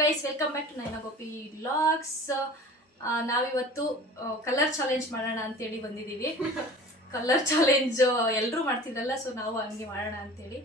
Guys, welcome back to Naina Gopi vlogs. ನಾವಿವತ್ತು colour challenge ಮಾಡೋಣ ಅಂತೇಳಿ ಬಂದಿದ್ದೀವಿ. ಕಲರ್ ಚಾಲೆಂಜ್ ಎಲ್ಲರೂ ಮಾಡ್ತಿದ್ರಲ್ಲ, ಸೊ ನಾವು ಹಂಗೆ ಮಾಡೋಣ ಅಂತೇಳಿ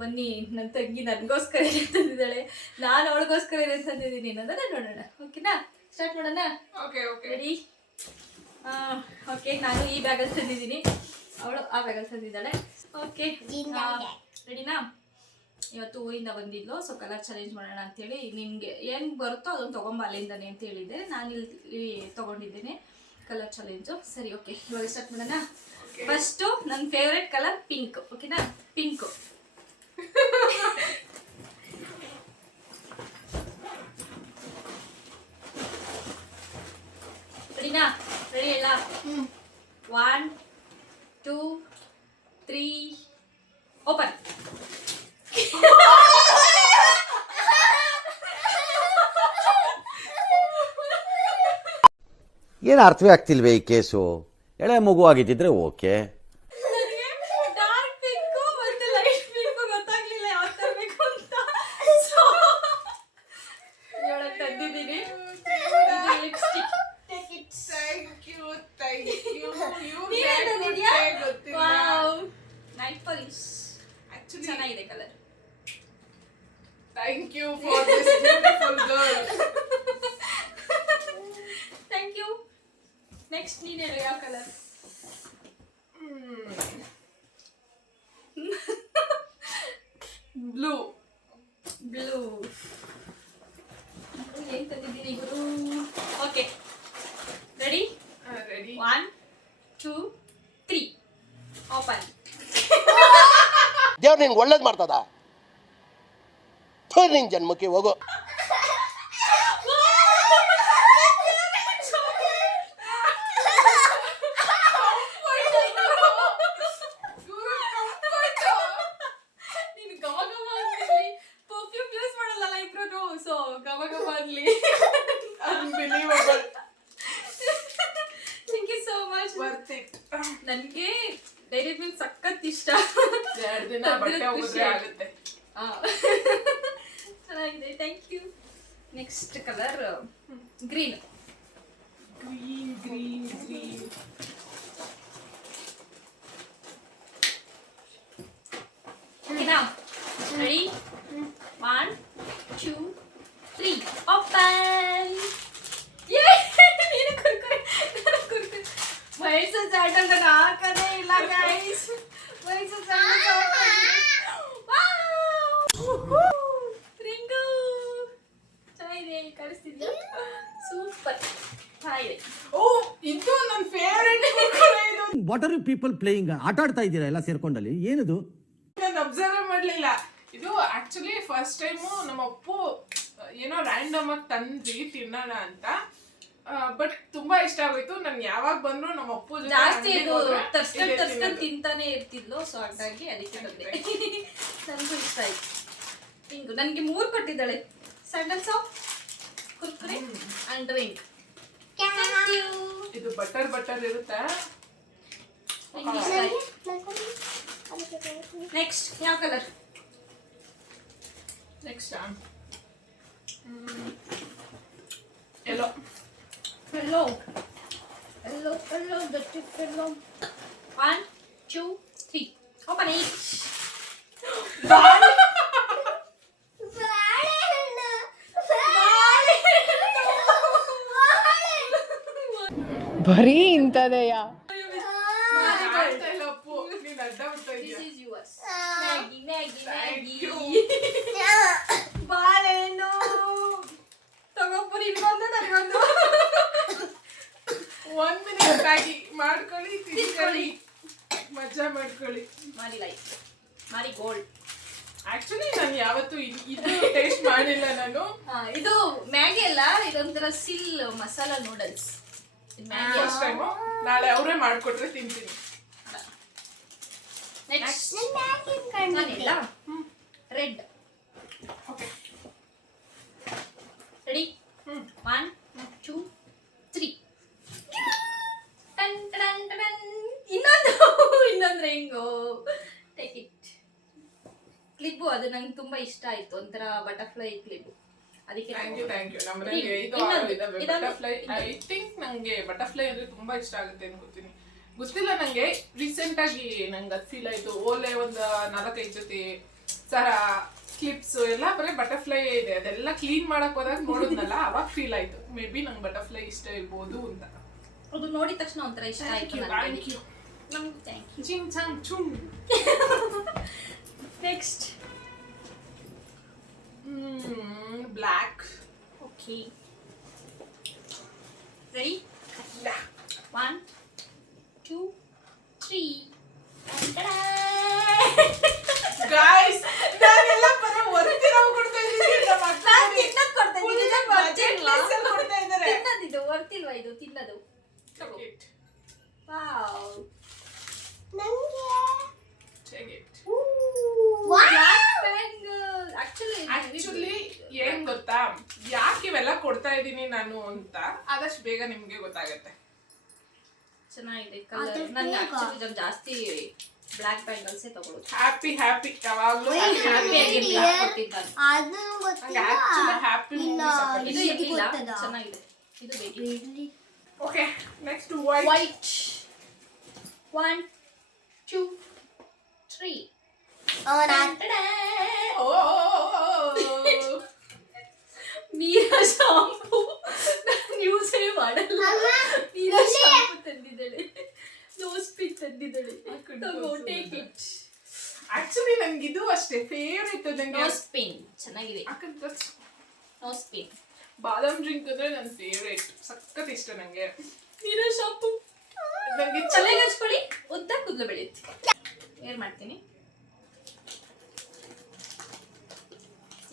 ಬನ್ನಿ. ನನ್ನ ತಂಗಿ ನನಗೋಸ್ಕರ ಏನು ತಂದಿದ್ದಾಳೆ, ನಾನು ಅವಳಿಗೋಸ್ಕರ ಏನು ತಂದಿದ್ದೀನಿ ಅನ್ನೋದನ್ನ ನೋಡೋಣ. ಓಕೆನಾ, ಸ್ಟಾರ್ಟ್ ಮಾಡೋಣ. ರೆಡಿ? ಓಕೆ, ನಾನು ಈ ಬ್ಯಾಗಲ್ಲಿ ತಂದಿದ್ದೀನಿ, ಅವಳು ಆ ಬ್ಯಾಗಲ್ಲಿ ತಂದಿದ್ದಾಳೆ. ಓಕೆ, ರೆಡಿನಾ? ಇವತ್ತು ಊರಿಂದ ಬಂದಿದ್ಲು, ಸೊ ಕಲರ್ ಚಾಲೆಂಜ್ ಮಾಡೋಣ ಅಂತೇಳಿ. ನಿಮಗೆ ಏನು ಬರುತ್ತೋ ಅದನ್ನು ತೊಗೊಂಬ ಅಲ್ಲಿಂದಾನೆ ಅಂತ ಹೇಳಿದ್ದೆ. ನಾನು ಇಲ್ಲಿ ತೊಗೊಂಡಿದ್ದೇನೆ ಕಲರ್ ಚಾಲೆಂಜು. ಸರಿ, ಓಕೆ, ಇವಾಗ ಸ್ಟಾರ್ಟ್ ಮಾಡೋಣ. ಫಸ್ಟು ನನ್ನ ಫೇವ್ರೆಟ್ ಕಲರ್ ಪಿಂಕ್. ಓಕೆನಾ? ಪಿಂಕು. ರೆಡಿನಾ? ರೆಡಿ ಇಲ್ಲ? 1 2 3 ಓಪನ್. ಏನು ಅರ್ಥವೇ ಆಗ್ತಿಲ್ವೇ ಈ ಕೇಸು? ಎಳೆ ಮಗು ಆಗಿದ್ದಿದ್ರೆ ಓಕೆ. ಡಾರ್ಕ್ ಪಿಂಕು ಮತ್ತು ಲೈಟ್ ಪಿಂಕು ಗೊತ್ತಾಗ್ಲಿಲ್ಲ ಯಾವ ತರಬೇಕು ಅಂತ, ಸೊ ಇವಳನ್ನ ತಂದಿದ್ದೀನಿ. ಇದು ಲಿಪ್ಸ್ಟಿಕ್. Wow, nail polish. ಚೆನ್ನಾಗಿದೆ colour. Thank you for this beautiful girl. Thank you. Next ನೀನು ಹೇಳು, ಯಾವ ಕಲರ್? Blue. ಬ್ಲೂ. ಏನು ತಂದಿದ್ದೀನಿ ಗುರು? Okay, ready? Ready? 1 2 3 ಓಪನ್. ದೇವ್ರು ನಿನ್ಗೆ ಒಳ್ಳೇದು ಮಾಡ್ತದ. ನಿನ್ ಜನ್ಮಕ್ಕೆ ಹೋಗು. ನೀನು ಗಮ ಗಮ ಅನ್ಲಿ, ಪರ್ಫ್ಯೂಮ್ ಯೂಸ್ ಮಾಡಲ್ಲ ಇಬ್ರು, ಸೊ ಗಮ ಗಮ ಅನ್ಲಿ. Unbelievable. Thank you so much. Worth it. ನನಗೆ ಡೈರಿ ಮಿಲ್ಕ್ ಸಖತ್ ಇಷ್ಟ. 2 ದಿನ ಬಟ್ಟೆ ಹೋಗಿದ್ರೆ ಆಗುತ್ತೆ. ಚೆನ್ನಾಗಿದೆ, thank you. Next colour green. Green. ಓಕೆನಾ? ರೆಡಿ? 1 2 3 ಓಪನ್. ಕುರ್ಕುರೆ ಮೈಸೂರು ಚಾಟಲ್ ನಾನು ಹಾಕದೇ ಇಲ್ಲ ಗೈಸ್. ಮೈಸೂರು ಚಾಟಲ್ ರಿಂಗು ಚೆನ್ನಾಗಿದೆ, ಕಾಣಿಸ್ತಿದ್ಯಾ? ಸೂಪರ್ ಚೆನ್ನಾಗಿದೆ. ಓ, ಇದು ನನ್ನ ಫೇವರೇಟ್ ಇದು. What are you people playing? ಆಟ ಆಡ್ತಾ ಇದ್ದೀರಾ ಎಲ್ಲ ಸೇರ್ಕೊಂಡಲ್ಲಿ? ಏನದು? ನಾನು ಅಬ್ಸರ್ವ್ ಮಾಡ್ಲಿಲ್ಲ. ಇದು ಆಕ್ಚುಲಿ ಫಸ್ಟ್ ಟೈಮು ನಮ್ಮ ಅಪ್ಪು ಏನೋ ರ್ಯಾಂಡಮ್ ಆಗಿ ತಂದ್ವಿ ತಿನ್ನೋಣ ಅಂತ. ಬಟ್ ತುಂಬಾ ಇಷ್ಟ ಆಗೋಯ್ತು. ನನ್ ಯಾವಾಗ ಬಂದ್ರು ನಮ್ಮ ಅಪ್ಪು ಜಾಸ್ತಿ ಇದು ತರ್ಸ್ಕೊಂಡ್ ತಿಂತಾನೆ ಇರ್ತಿದ್ಲು, ಸೊ ಹಾಗಾಗಿ ಅದಕ್ಕೆ ಬಂದೆ. ನನಗೂ ಇಷ್ಟ ಆಯ್ತು. ಹಿಂಗು ನನಗೆ 3 ಕೊಟ್ಟಿದ್ದಾಳೆ. Sandal soap, Kurkure and ring. ಇದು ಬಟರ್ ಇರುತ್ತೆ. ನೆಕ್ಸ್ಟ್ ಯಾವ colour? Next yellow. Hello. Dirty fellow. 1 2 3 open it. ಬರೀ ಇಂಥದೆಯ. ಅಪ್ಪು ನೀನ್ ಅಡ್ಡ ಬಿಡ್ತಾ ಇದೀಯ. This is yours. Maggie. ಬಾಳೆಹಣ್ಣು ತಗೋಬರಿ. ಇನ್ನೊಂದು ನನಗೊಂದು. 1 minute ಮ್ಯಾಗಿ ಮಾಡ್ಕೊಳ್ಳಿ, ತಿನ್ಕೊಳ್ಳಿ, ಮಜಾ ಮಾಡ್ಕೊಳ್ಳಿ. ಮಾರಿ ಗೋಲ್ಡ್. ಆಕ್ಚುಲಿ ನಾನು ಯಾವತ್ತು ಇದು ಟೇಸ್ಟ್ ಮಾಡಿಲ್ಲ ನಾನು. ಇದು ಮ್ಯಾಗಿ ಅಲ್ಲ, ಇದೊಂಥರ ಸಿಲ್ ಮಸಾಲಾ ನೂಡಲ್ಸ್. First time. ನಾಳೆ ಅವರೇ ಮಾಡ್ಕೊಟ್ರೆ ತಿಂತೀನಿ. Next red. Okay, ready? 1 2 3 ಇನ್ನೊಂದು ರಿಂಗು. Take it. ಕ್ಲಿಪ್ಪು ಅದು ನಂಗೆ ತುಂಬ ಇಷ್ಟ ಆಯಿತು, ಒಂಥರ ಬಟರ್ಫ್ಲೈ ಕ್ಲಿಪ್ಪು. ಅದಕ್ಕೆ ಥ್ಯಾಂಕ್ ಯು ನಮ್ಮನೇಲಿ ಇನ್ನೊಂದು, ಇದಾವೆ ಇದೊಂದು, ಬಟರ್ಫ್ಲೈ. ಐ ಥಿಂಕ್ ನಂಗೆ ಬಟರ್ಫ್ಲೈ ಅಂದ್ರೆ ತುಂಬಾ ಇಷ್ಟ ಆಗುತ್ತೆ ಅನ್ಕೋತೀನಿ. ಗೊತ್ತಿಲ್ಲ ನಂಗೆ, ರೀಸೆಂಟ್ ಆಗಿ ನಂಗೆ ಅದು ಫೀಲ್ ಆಯ್ತು. ಓಲೆ ಒಂದು 4-5 ಜೊತೆ ಸರ ಕ್ಲಿಪ್ಸ್ ಎಲ್ಲ ಬರೀ ಬಟರ್ಫ್ಲೈ ಇದೆ. ಅದೆಲ್ಲ ಕ್ಲೀನ್ ಮಾಡಕ್ ಹೋದಾಗ ನೋಡಿದ್ನಲ್ಲ, ಅವಾಗ ಫೀಲ್ ಆಯ್ತು ಮೇ ಬಿ ನಂಗೆ ಬಟರ್ಫ್ಲೈ ಇಷ್ಟ ಇರ್ಬೋದು ಅಂತ. ಅದು ನೋಡಿದ ತಕ್ಷಣ ಒಂಥರ ಇಷ್ಟ ಆಯ್ತು ಥ್ಯಾಂಕ್ ಯು. ನಮ್ಗೆ. Thank you. ಚಿಂಗ್ ಚಾಂಗ್ ಚುಂಗ್. Next black. Okay, ready? 1 2 3. Guys, ನಾನೆಲ್ಲ ಬರೋ ವರ್ತಿರಾವ್ ಕೊಡ್ತಾ ಇದ್ದೀನಿ. ನಮ್ಮ ಅಕ್ಕ ಕೊಡ್ತಾ ಇದ್ದಾರೆ. ತಿನ್ನೋದಿದು ವರ್ತಿಲ್ವಾ? ಇದು ತಿನ್ನೋದು. ವಾವ್, ಆಕ್ಚುಲಿ ಏನ್ ಗೊತ್ತಾ, ಯಾಕೆ ಇವೆಲ್ಲ ಕೊಡ್ತಾ ಇದ್ದೀನಿ ನಾನು ಅಂತ ಆದಷ್ಟು ಬೇಗ ನಿಮ್ಗೆ ಗೊತ್ತಾಗತ್ತೆ. ಚೆನ್ನಾಗಿದೆ ಕಲರ್. ನನಗೆ ಆಕ್ಚುಲಿ ಜಾಸ್ತಿ ಬ್ಲ್ಯಾಕ್ ಬ್ಯಾಂಗಲ್ಸ್ ತಗೊಳ್ಳೋದು. ಹ್ಯಾಪಿ ಯಾವಾಗ್ಲೂ ಹ್ಯಾಪಿ ಆಗಿ ಬ್ಲ್ಯಾಕ್ ಕೊಟ್ಟಿದ್ದಾರೆ. ಆಕ್ಚುಲಿ ಹ್ಯಾಪಿ ಇದು ಇರ್ಲಿಲ್ಲ, ಚೆನ್ನಾಗಿದೆ. ಇದು ಬೇಕಿತ್ತು. Okay, next white. White. 1 2 3. Meera shampoo ಯೂಸೇ ಮಾಡಲ್ಲ. ಮೀರಾ ಶಾಂಪು ತಂದಿದ್ದಾಳೆ, ನೋಸ್ ಪಿಕ್ ತಂದಿದ್ದಾಳೆ. Take it. ಆಕ್ಚುಲಿ ನಂಗೆ ಇದು ಅಷ್ಟೇ ಫೇವರೇಟ್. ನಂಗೆ ನೋಸ್ ಪಿನ್ ಚೆನ್ನಾಗಿದೆ. Nose pin. ಬಾದಾಮ್ ಡ್ರಿಂಕ್ ಅಂದ್ರೆ ನನ್ನ ಫೇವರೇಟ್, ಸಖತ್ ಇಷ್ಟ ನಂಗೆ. ಮೀರಾ ಶಾಂಪು ನಂಗೆ ತಲೆಗೆ ಹಚ್ಕೊಳ್ಳಿ, ಉದ್ದ ಕೂದಲು ಬೆಳೆಯುತ್ತೆ. ವೇರ್ ಮಾಡ್ತೀನಿ.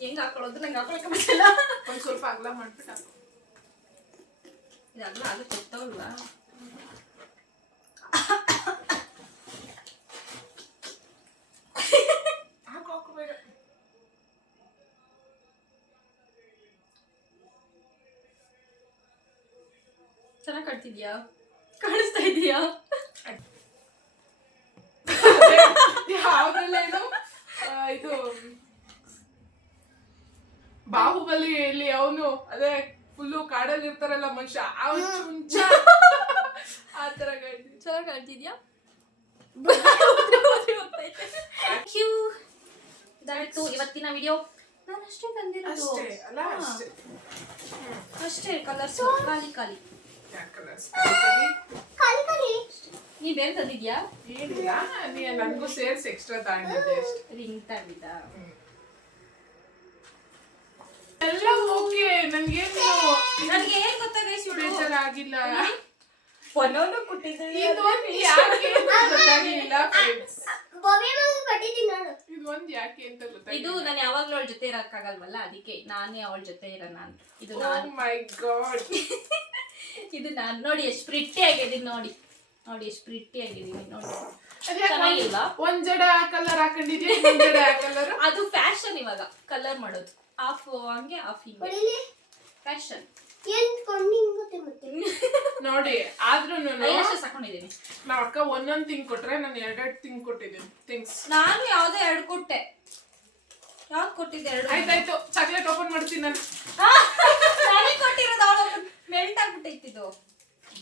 ಹೆಂಗ್ ಹಾಕೊಳ್ಳೋದು ನಂಗೆ ಹಾಕೊಳಕ್ಕೆ ಬರಲ್ಲ. ಒಂದ್ ಸ್ವಲ್ಪ ಅಗಲ ಮಾಡ್ಬಿಟ್ಟು ಹಾಕು. ಇದಾಗಲ್ಲ ಅದು ಗೊತ್ತಾಗಲ್ವಾ? ಹಾಕು ಬೇಗ. ಚೆನ್ನಾಗಿ ಕಾಣ್ತಿದ್ಯಾ? ಕಾಣಿಸ್ತಾ ಇದೀಯಾ? ಯಾವ್ದ್ರಲ್ಲ ಇದು ಬಾಹುಬಲಿಯಲ್ಲಿ ಅವನು ಅದೇ ಫುಲ್ಲು ಕಾಡಲ್ಲಿ ಇರ್ತಾರಲ್ಲ ಮನುಷ್ಯ, ಆ ತರ ಕಾಣ್ತಿದ್ದೆ. ಚೆನ್ನಾಗಿ ಕಾಣ್ತಿದ್ಯಾ? ಇದಾಯ್ತು ಇವತ್ತಿನ ವಿಡಿಯೋ. ನಾನು ಅಷ್ಟೇ ತಂದಿರೋದು. ಅಷ್ಟೇ ಅಲ್ಲ, ಅಷ್ಟೇ ಅಷ್ಟೇ ಕಲರ್ಸ್ ಖಾಲಿ ಖಾಲಿ. ನೀ ಬೇರೆ ತಂದಿದ್ಯಾ? ಏನಿಲ್ಲ, ನನ್ಗೂ ಸೇರ್ಸ್ ಎಕ್ಸ್ಟ್ರಾ ತಗೊಂಡಿದ್ದೆ ಅಷ್ಟೇ. ರಿಂಗ್ ತಗೊಂಡಿದ್ದ? ಎಲ್ಲ ಓಕೆ. ನನ್ಗೇನು ನನಗೆ ಏನ್ ಗೊತ್ತಾಗೈಸ್ ಬೇಜಾರಾಗಿಲ್ಲ. ಒಂದೊಂದು ಕೊಟ್ಟಿದ್ದೀವಿ. ಇದೊಂದು ಯಾಕೆ ಅಂತ ಗೊತ್ತಾಗ್ಲಿಲ್ಲ ಫ್ರೆಂಡ್ಸ್. ಇದೊಂದು ಯಾಕೆ ಅಂತ ಇದು ಗೊತ್ತಾಗಿಲ್ಲ. ನಾನು ಯಾವಾಗ್ಲೂ ಅವಳ ಜೊತೆ ಇರಕ್ಕಾಗಲ್ವಲ್ಲ, ಅದಕ್ಕೆ ನಾನೇ ಅವಳ ಜೊತೆ ಇರೋಣ ಅಂತ. ಇದು ಓ ನಾನು. ಮೈ ಗಾಡ್. ಇದು ನಾನು. ನೋಡಿ ಎಷ್ಟು ಪ್ರಿಟ್ಟಿ ಆಗಿದ್ದೀನಿ. ನೋಡಿ ಎಷ್ಟು ಪ್ರಿಟ್ಟಿ ಆಗಿದ್ದೀನಿ. ನೋಡಿ ಚೆನ್ನಾಗಿಲ್ವಾ? ಒಂದ್ ಜಡ ಕಲರ್ ಹಾಕೊಂಡಿದ್ಯಾ, ಒಂದ್ ಜಡ ಕಲರ್. ಅದು ಫ್ಯಾಷನ್ ಇವಾಗ ಕಲರ್ ಮಾಡೋದು. ಆಫ್ ಹಂಗೆ ಆಫ್ ಹಿಂಗೆ ಫ್ಯಾಷನ್. ನೋಡಿ ಆದ್ರೂ ಐಲಶಸ್ ಹಾಕೊಂಡಿದ್ದೀನಿ. ನಾವ್ ಅಕ್ಕ ಒಂದೊಂದ್ ತಿಂಗ್ ಕೊಟ್ರೆ ನಾನು 2 ತಿಂಗ್ ಕೊಟ್ಟಿದ್ದೀನಿ ಥಿಂಗ್ಸ್. ನಾನು ಯಾವ್ದೋ 2 ಕೊಟ್ಟೆ. ಯಾವ್ದು ಕೊಟ್ಟಿದ್ದೆ? 2 ಆಯ್ತಾಯ್ತು, ಚಾಕ್ಲೇಟ್ ಓಪನ್ ಮಾಡ್ತೀನಿ ನಾನು. ನಾನೇ ಕೊಟ್ಟಿರೋದು. ಅವಳು ಮೆಲ್ಟ್ ಆಗ್ಬಿಟ್ಟೈತಿದ್ದು.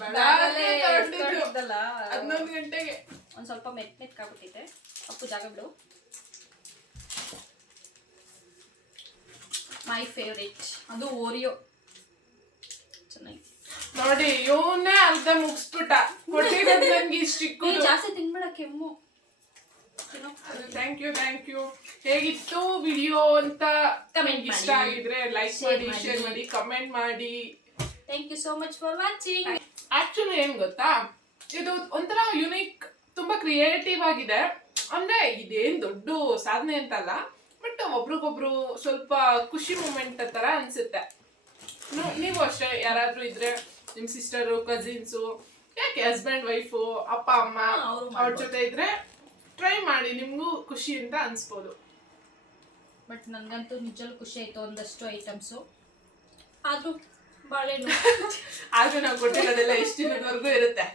ಬೆಳಗ್ಗೆ ತಗೊಂಡಿದ್ದು. ತಗೊಂಡಿದ್ದಲ್ಲ. 11 ಗಂಟೆಗೆ. ಒಂದ್ ಸ್ವಲ್ಪ ಮೆತ್ಕಾಗ್ಬಿಟ್ಟೈತೆ. ಅಪ್ಪು ಜಾಗ ಬಿಡು. ಮೈ ಫೇವ್ರೇಟ್ ಅದು ಓರಿಯೋ. ಚೆನ್ನಾಗಿ ನೋಡಿ ಇವನೇ ಅರ್ಧ ಮುಗಿಸ್ಬಿಟ್ಟ. ಕೊಟ್ಟಿರೋದು ನಂಗೆ ಇಷ್ಟಿಕ್ಕು. ಜಾಸ್ತಿ ತಿನ್ಬೇಡ, ಕೆಮ್ಮು. Thank you. ಹೇಗಿತ್ತು ವಿಡಿಯೋ ಅಂತ ಕಮೆಂಟ್ ಇಷ್ಟ ಆಗಿದ್ರೆ ಲೈಕ್ ಮಾಡಿ, ಶೇರ್ ಮಾಡಿ, ಕಮೆಂಟ್ ಮಾಡಿ. Thank you so much for watching. Actually ಏನ್ ಗೊತ್ತಾ, ಇದು ಒಂಥರ ಯುನೀಕ್, ತುಂಬಾ ಕ್ರಿಯೇಟಿವ್ ಆಗಿದೆ. ಅಂದ್ರೆ ಇದೇನ್ ದೊಡ್ಡ ಸಾಧನೆ ಅಂತಲ್ಲ, ಬಟ್ ಒಬ್ರಿಗೊಬ್ರು ಸ್ವಲ್ಪ ಖುಷಿ ಮೂಮೆಂಟ್ ತರ ಅನ್ಸುತ್ತೆ. ನೀವು ಅಷ್ಟೇ ಯಾರಾದ್ರೂ ಇದ್ರೆ ನಿಮ್ ಸಿಸ್ಟರು, ಕಸಿನ್ಸು, ಯಾಕೆ ಹಸ್ಬೆಂಡ್ ವೈಫು, ಅಪ್ಪ ಅಮ್ಮ ಅವ್ರ ಜೊತೆ ಇದ್ರೆ ಟ್ರೈ ಮಾಡಿ, ನಿಮ್ಗೂ ಖುಷಿ ಅಂತ ಅನ್ಸ್ಬೋದು. ಬಟ್ ನನಗಂತೂ ನಿಜವೂ ಖುಷಿ ಆಯ್ತು. ಒಂದಷ್ಟು ಐಟಮ್ಸು ಆದ್ರೂ ಬಾಳೆಹಣ್ಣು ಆದ್ರೂ ನಾವು ಕೊಟ್ಟಿರೋದೆಲ್ಲ ಎಷ್ಟು ದಿನದವರೆಗೂ ಇರುತ್ತೆ.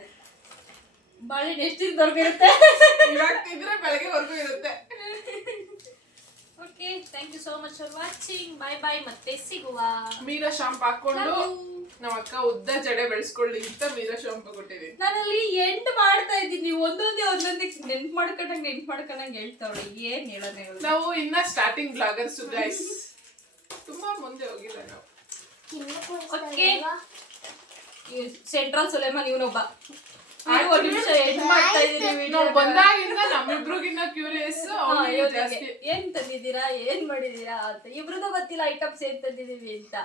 ಬಾಳೆಹಣ್ಣು ಎಷ್ಟು ದಿನದವರೆಗೂ ಇರುತ್ತೆ? ಇವಾಗ ತಿಂದ್ರೆ ಬೆಳಗ್ಗೆವರೆಗೂ ಇರುತ್ತೆ. Okay. Okay thank you so much for watching. Bye ಮತ್ತೆ ಸಿಗುವ. ಮೀರಾ ಶಾಂಪ್ ಹಾಕೊಂಡು Love you. ನಮ್ಮ ಅಕ್ಕ ಉದ್ದ ಜಡೆ ಬೆಳೆಸ್ಕೊಳ್ಳಿ ಅಂತ ಮೀರಾ ಶಾಂಪು ಕೊಟ್ಟಿದ್ದೀನಿ. ನಾನಲ್ಲಿ ಎಂಡ್ ಮಾಡ್ತಾ ಇದ್ದೀನಿ, ಒಂದೊಂದೇ ನೆನ್ಪು ಮಾಡ್ಕೊಂಡಂಗೆ ಹೇಳ್ತಾವಳೆ. ಏನ್ ಹೇಳೋದು ನಾವು ಇನ್ನ ಸ್ಟಾರ್ಟಿಂಗ್ ಬ್ಲಾಗರ್ಸ್ ಗೈಸ್, ತುಂಬಾ ಮುಂದೆ ಹೋಗಿಲ್ಲ ನಾವು. ಓಕೆ ಸೆಂಟ್ರಲ್ ಸುಲೇಮಾನ್ ಇವನೊಬ್ಬ. Actually, ನಿಮಿಷ ಎಂಡ್ ಮಾಡ್ತಾ ಇದೀನಿ. ನಾವು ಬಂದಾಗಿಂದ ನಮ್ಮಿಬ್ರಿಗಿನ್ನ ಕ್ಯೂರಿಯಸ್ ಜಾಸ್ತಿ. ಏನ್ ತಂದಿದ್ದೀರಾ, ಏನ್ ಮಾಡಿದೀರಾ ಅಂತ. ಇಬ್ರದ್ದು ಗೊತ್ತಿಲ್ಲ ಐಟಮ್ಸ್ ಏನ್ ತಂದಿದೀವಿ ಅಂತ.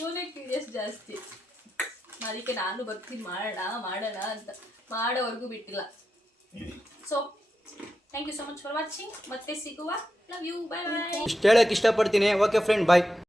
ಇವನೇ ಕ್ಯೂರಿಯಸ್ ಜಾಸ್ತಿ. ಅದಕ್ಕೆ ನಾನು ಬರ್ತೀನಿ ಮಾಡೋಣ ಅಂತ. ಮಾಡೋವರೆಗೂ ಬಿಟ್ಟಿಲ್ಲ. So thank you so much for watching. ಮತ್ತೆ ಸಿಗುವ. Love you. Bye bye. ಹೇಳಕ್ ಇಷ್ಟಪಡ್ತೀನಿ. ಓಕೆ ಫ್ರೆಂಡ್, ಬಾಯ್.